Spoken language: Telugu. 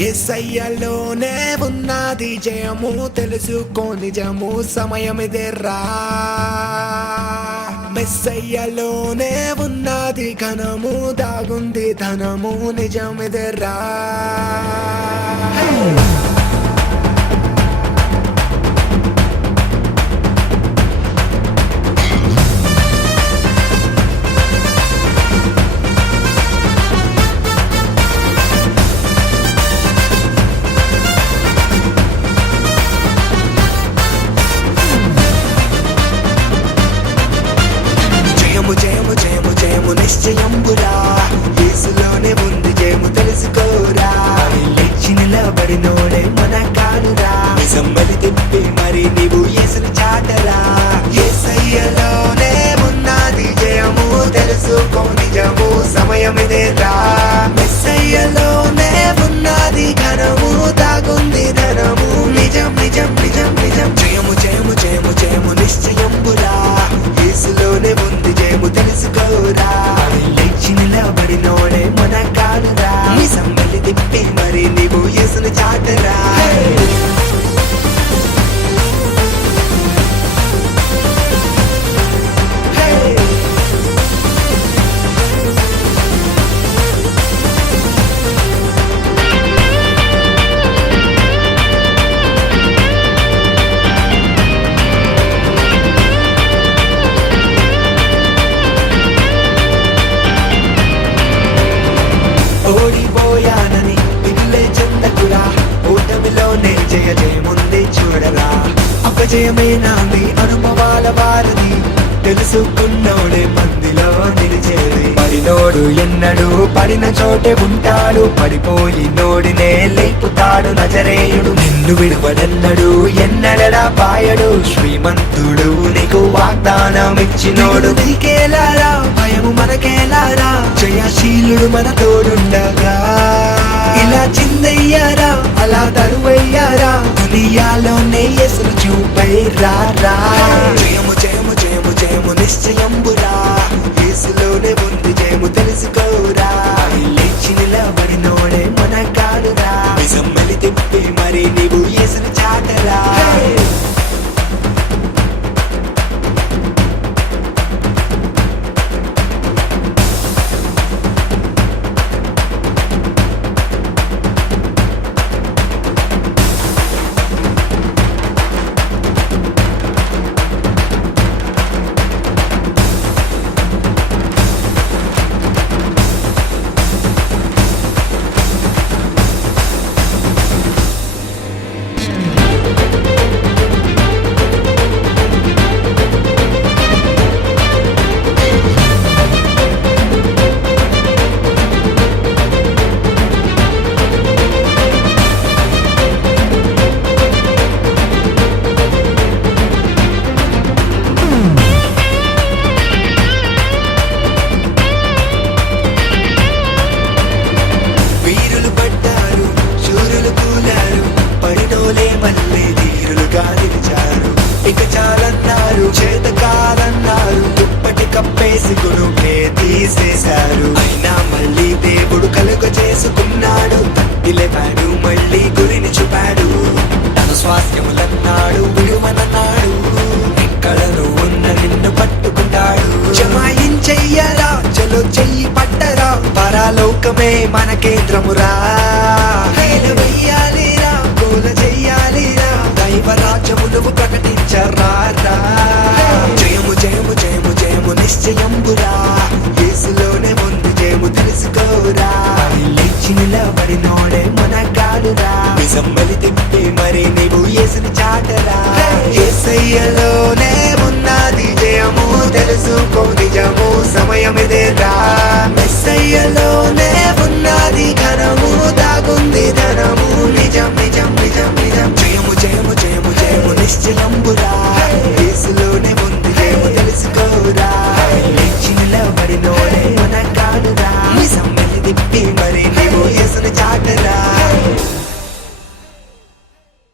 యేసయ్యలోనే ఉన్నది జయము, తెలుసుకో నిజము సమయమిదేరా. మెస్సయ్యలోనే ఉన్నది ఘనము, దాగుంది ధనము నిజమిదేరా. జయము జయము జయము నిశ్చయంబురా, యేసులోనే ఉంది జయము తెలుసుకోరా. లేచి నిలబడినోడే మన కానురా, నిజంబలి తిప్పి మరి నీవు యేసుని చాటరా. యేసయ్యలోనే ఉన్నది జయము, తెలుసుకో నిజము సమయమిదేరా. మెస్సయ్యలోనే ఉన్నది ఘనము, దాగుంది ధనము నిజం నిజం నిజం నిజం. జయము జయము జయము జయము నిశ్చయంబురా, యేసులోనే ఉంది జయము తెలుసుకోరా. లేచి నిలబడినోడే మన కానురా, నిజంబలి తిప్పి మరి నీవు యేసుని చాటరా. ఓడిపోయానని దిగులే చెందకురా, ఓటమిలోనే జయ జయముంది చూడరా. అపజయమే నాది అనుభవాల వారది, తెలుసుకున్నోడే మందిలో నిలిచేది. పడినోడు ఎన్నడు పడిన చోటే ఉంటాడు, పడిపోయి నోడినే లేపుతాడు నజరేయుడు. నిన్ను విడువడన్నడు ఎన్నడడా పాయడు, శ్రీమంతుడు నీకు వాగ్దానం ఇచ్చినోడు. నీకేలారా భయము మనకేలారా, జయశీలుడు మన తోడుండగా. ఇలా చిందయ్యారా అలా తరువయ్యారా, దునియాలోనే యేసును చూపై రారా. జయము జయము జయము జయము నిశ్చయంబురా, యేసులోనే ఉంది జయము తెలుసుకోరా. లేచి నిలబడినోడే మన కానురా, నిజంబలి తిప్పి మరి నీవు యేసుని చాటరా. మళ్ళీ ధీరులుగా నిలిచారు, ఇక చాలన్నారు చేత కాదన్నారు. దుప్పటి కప్పేసి గురువే తీసేశారు, అయినా మళ్ళీ దేవుడు కలుగ చేసుకున్నాడు. తట్టి లేపాడు మళ్ళీ గురిని చూపాడు, తన స్వాస్థ్యములన్నాడు విడువనన్నాడు. ఎక్కడను ఉన్న నిన్ను పట్టుకుంటాడు. జమాయించెయ్యరా చలో చెయ్యి పట్టరా, పరాలోకమే మన కేంద్రమురా. వెయ్యాలిరా గోల చెయ్యాలిరా, దైవరాజ్యము నువ్వు ప్రకటించరా. జయము జయము జయము జయము నిశ్చయంబురా, యేసులోనే ఉంది జయము తెలుసుకోరా. లేచి నిలబడినోడే మన కానురా, నిజంబలి తిప్పి మరి నీవు యేసుని చాటరా. యేసయ్యలోనే ఉన్నది జయము, తెలుసుకో నిజము సమయమిదేరా. మెస్సయ్యలోనే ఉన్నది ఘనము, దాగుంది ధనము నిజం నిజం నిజం నిజం. జయము జయము జయము జయము నిశ్చయంబురా,